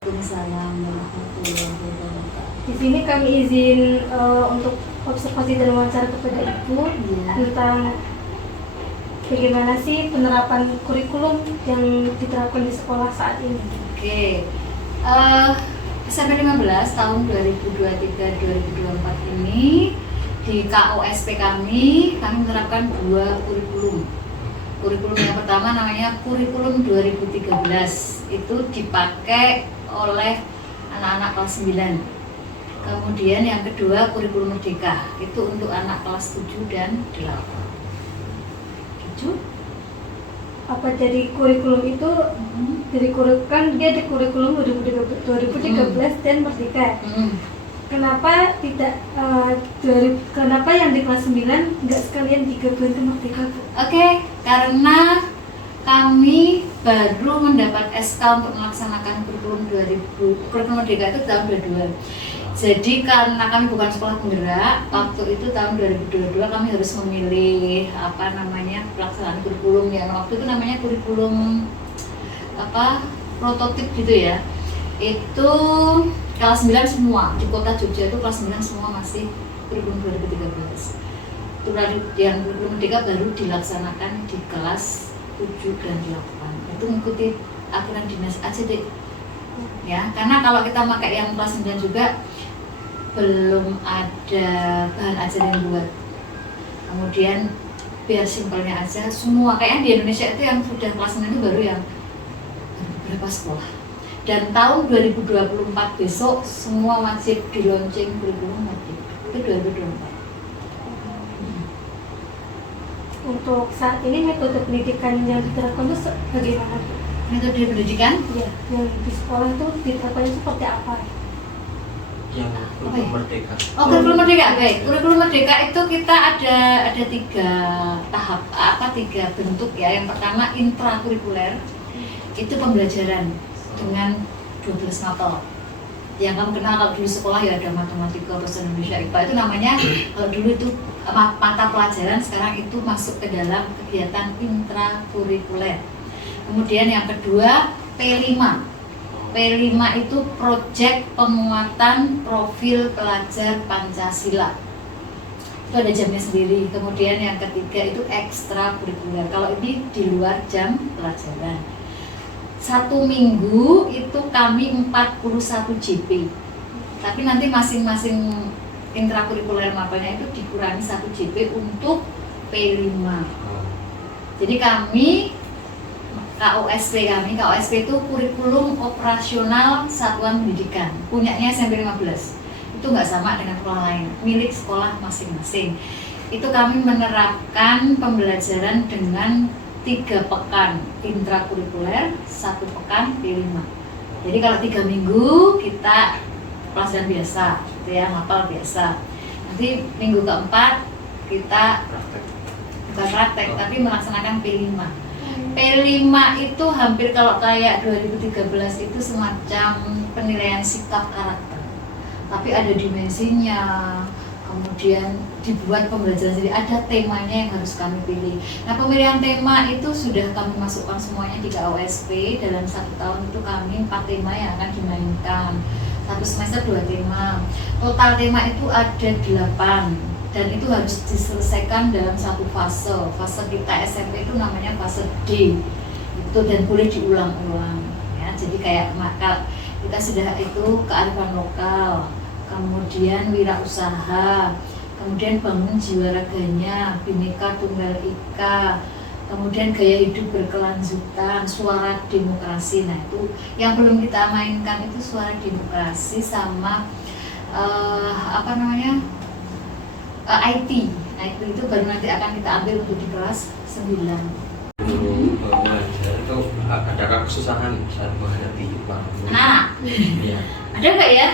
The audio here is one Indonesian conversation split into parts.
Waalaikumsalam warahmatullahi wabarakatuh. Di sini kami izin untuk observasi dan wawancara kepada Ibu tentang bagaimana sih penerapan kurikulum yang diterapkan di sekolah saat ini. Oke, SMP 15 tahun 2023-2024 ini di KOSP kami menerapkan dua kurikulum. Kurikulum yang pertama namanya kurikulum 2013, itu dipakai oleh anak-anak kelas 9. Kemudian yang kedua kurikulum merdeka, itu untuk anak kelas 7 dan 8. 7? Apa jadi kurikulum itu dari kan dia di kurikulum 2013 dan merdeka. Kenapa tidak kenapa yang di kelas 9 nggak sekalian digabung ke merdeka, Bu? Oke, karena kami baru mendapat SK untuk melaksanakan kurikulum merdeka itu tahun 22. Jadi karena kami bukan sekolah penggerak, waktu itu tahun 2022 kami harus memilih pelaksanaan kurikulum yang waktu itu namanya kurikulum prototip gitu ya. Itu kelas 9 semua di kota Jogja itu kelas 9 semua masih kurikulum 2013. Itu yang kurikulum merdeka baru dilaksanakan di kelas 7 dan 8. Itu mengikuti aturan dinas aja deh. Ya, karena kalau kita pakai yang kelas 9 juga belum ada bahan ajar yang buat. Kemudian biar simpelnya aja semua kayak di Indonesia itu yang sudah kelas 9 itu baru yang beberapa sekolah. Dan tahun 2024 besok semua wajib di launching kurikulum merdeka. Itu 2024. Untuk saat ini metode pendidikan yang diterapkan itu bagaimana, Bu? Metode pendidikan? Ya, yang di sekolah itu diterapkan seperti apa? Yang kurikulum merdeka. Oh, kurikulum merdeka, baik. Kurikulum merdeka itu kita ada 3 tahap, 3 bentuk ya. Yang pertama intrakurikuler, itu pembelajaran dengan 12 mapel. Yang kamu kenal kalau dulu sekolah ya ada matematika, bahasa Indonesia, IPA, itu namanya kalau dulu itu mata pelajaran, sekarang itu masuk ke dalam kegiatan intrakurikuler. Kemudian yang kedua P5. P5 itu proyek penguatan profil pelajar Pancasila. Itu ada jamnya sendiri. Kemudian yang ketiga itu ekstrakurikuler. Kalau ini di luar jam pelajaran. 1 minggu itu kami 41 JP. Tapi nanti masing-masing intrakurikuler mapelnya itu dikurangi 1 JP untuk P5. Jadi kami KOSP itu kurikulum operasional satuan pendidikan, punyanya SMP 15. Itu nggak sama dengan sekolah lain, milik sekolah masing-masing. Itu kami menerapkan pembelajaran dengan 3 pekan intrakurikuler, 1 pekan P5. Jadi kalau 3 minggu kita pelajaran biasa, gitu ya, mapel biasa. Nanti minggu keempat kita bukan praktek, tapi melaksanakan P5. P5 itu hampir kalau kayak 2013 itu semacam penilaian sikap karakter. Tapi ada dimensinya, kemudian dibuat pembelajaran sendiri, ada temanya yang harus kami pilih. Nah, pemilihan tema itu sudah kami masukkan semuanya di KOSP. Dalam 1 tahun itu kami 4 tema yang akan dimainkan. 1 semester 2 tema. Total tema itu ada 8. Dan itu harus diselesaikan dalam 1 fase. Fase kita SMP itu namanya fase D. Itu dan boleh diulang-ulang. Ya, jadi kayak maka kita sudah itu kearifan lokal, kemudian wirausaha, kemudian bangun jiwa raganya, Bhinneka Tunggal Ika, kemudian gaya hidup berkelanjutan, suara demokrasi. Nah, itu yang belum kita mainkan itu suara demokrasi sama IT itu baru nanti akan kita ambil untuk di kelas 9. Dulu mengajar itu adakah kesusahan saat menghadapi Pak? Ya. Ada nggak ya?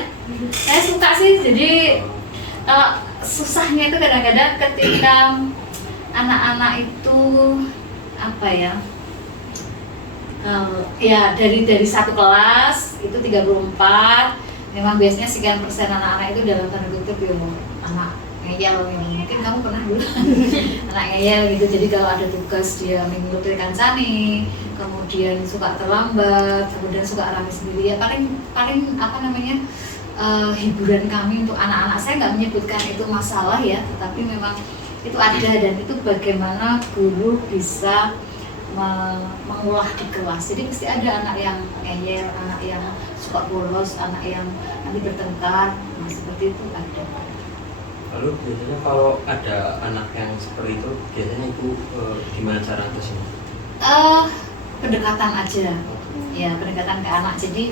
Saya suka sih, jadi kalau susahnya itu kadang-kadang ketika anak-anak itu dari 1 kelas itu 34, memang biasanya sekian persen anak-anak itu dalam tanda kutip anak ngeyel ini, mungkin kamu pernah dulu anak ngeyel gitu. Jadi kalau ada tugas dia mengikuti kancane, kemudian suka terlambat, kemudian suka rame sendiri, ya paling apa namanya, hiburan kami untuk anak-anak. Saya nggak menyebutkan itu masalah ya, tetapi memang itu ada, dan itu bagaimana guru bisa mengolah di kelas. Jadi pasti ada anak yang ngeyel, anak yang suka bolos, anak yang nanti bertengkar, nah seperti itu ada. Lalu biasanya kalau ada anak yang seperti itu, biasanya ibu gimana cara atasinya? Pendekatan aja, ya pendekatan ke anak. Jadi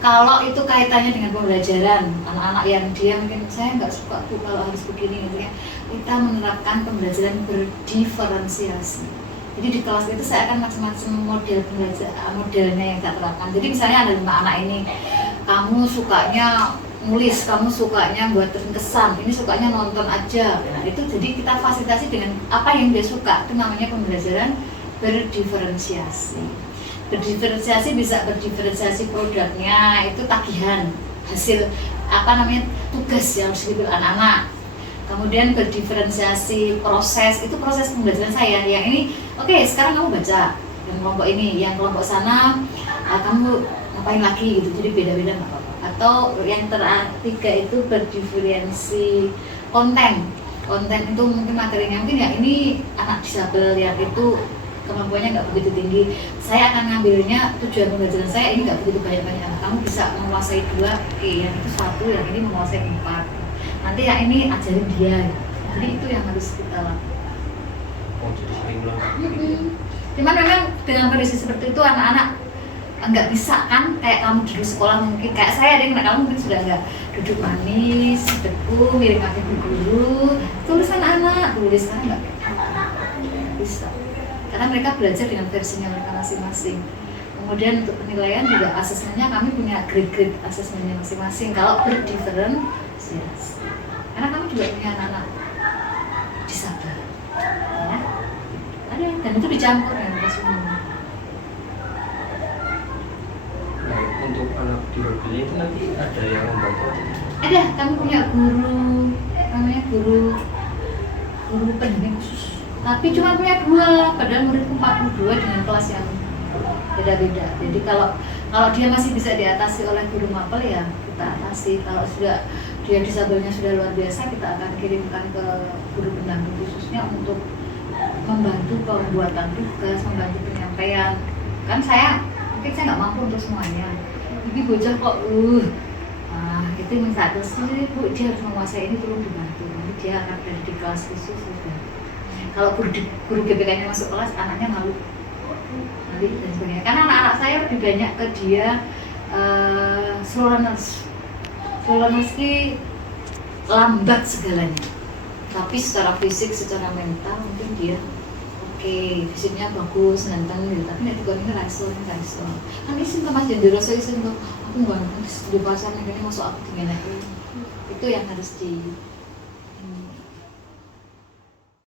kalau itu kaitannya dengan pembelajaran, anak-anak yang dia mungkin saya nggak suka tuh kalau harus begini gitu ya, kita menerapkan pembelajaran berdiferensiasi. Jadi di kelas itu saya akan macam-macam model modelnya yang saya terapkan. Jadi misalnya ada 5 anak ini, kamu sukanya nulis, kamu sukanya buat ringkesan, ini sukanya nonton aja. Nah itu jadi kita fasilitasi dengan apa yang dia suka. Itu namanya pembelajaran berdiferensiasi. Berdiferensiasi bisa berdiferensiasi produknya, itu tagihan hasil apa namanya tugas yang harus diberi anak-anak. Kemudian berdiferensiasi proses, itu proses pembelajaran saya. Yang ini, oke, sekarang kamu baca yang kelompok ini, yang kelompok sana kamu ngapain lagi gitu. Jadi beda-beda nggak apa-apa. Atau yang ketiga itu berdiferensi konten. Konten itu mungkin materinya, mungkin ya ini anak disabel yang itu kemampuannya nggak begitu tinggi. Saya akan ngambilnya, tujuan pembelajaran saya ini nggak begitu banyak-banyak anak. Kamu bisa menguasai 2, oke, yang itu 1, yang ini menguasai 4. Nanti yang ini ajarin dia. Jadi itu yang harus kita lakukan. Oh, jadi sering melengkapi. Cuman memang dengan kondisi seperti itu anak-anak nggak bisa kan kayak kamu dulu sekolah, mungkin kayak saya deh, kamu mungkin sudah nggak duduk manis, deku, miring kaki ke guru, tulisan anak tulis, kan nggak bisa. Karena mereka belajar dengan versinya mereka masing-masing. Kemudian untuk penilaian juga asesmennya kami punya grade asesmennya masing-masing. Kalau berdiferensiasi, karena kami juga punya anak-anak disabel, ya ada, dan itu dicampur dengan kelas umum. Nah, untuk anak difabelnya itu nanti ada yang membantu? Ada, kami punya guru, namanya guru pendamping khusus. Tapi cuma punya 2, padahal muridku 42 dengan kelas yang beda-beda. Jadi kalau dia masih bisa diatasi oleh guru mapel, ya kita atasi. Kalau sudah dia disabelnya sudah luar biasa, kita akan kirimkan ke guru pendamping khususnya untuk membantu pembuatan tugas, membantu penyampaian. Kan mungkin saya nggak mampu untuk semuanya. Ini bocah kok, itu minta sih, Bu, dia harus menguasai ini, tolong dibantu. Nanti dia akan berada di kelas khusus sudah. Kalau guru GBK-nya masuk kelas, anaknya malu nanti dan sebagainya. Karena anak-anak saya lebih banyak ke dia slow learners ini lambat segalanya, tapi secara fisik, secara mental mungkin dia oke, fisiknya bagus, ganteng gitu, tapi nanti ini raiso kan isin ke mas jendela saya isin tuh aku nggak di pasar ini masuk aku dengan itu yang harus di